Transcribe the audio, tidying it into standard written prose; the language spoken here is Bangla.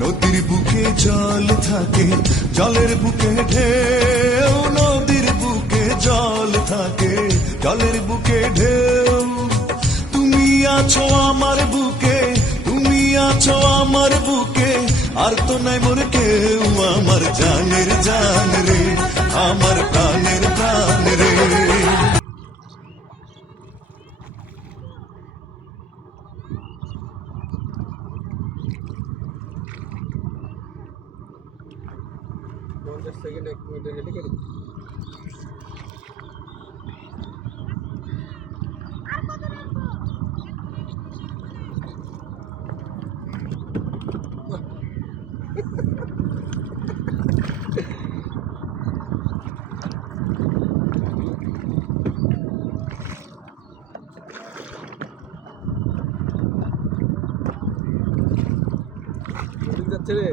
নদীর বুকে জল থাকে, জলের বুকে ঢেউ, নদীর বুকে জল থাকে, জলের বুকে ঢেউ। তুমি আছো আমার বুকে, তুমি আছো আমার বুকে, আর তো নাই মোর কেউ, আমার জানের জান রে, আমার প্রাণের প্রাণ রে। সেকেন্ড 1 মিনিটের হেঁটে গেলি যাচ্ছে রে।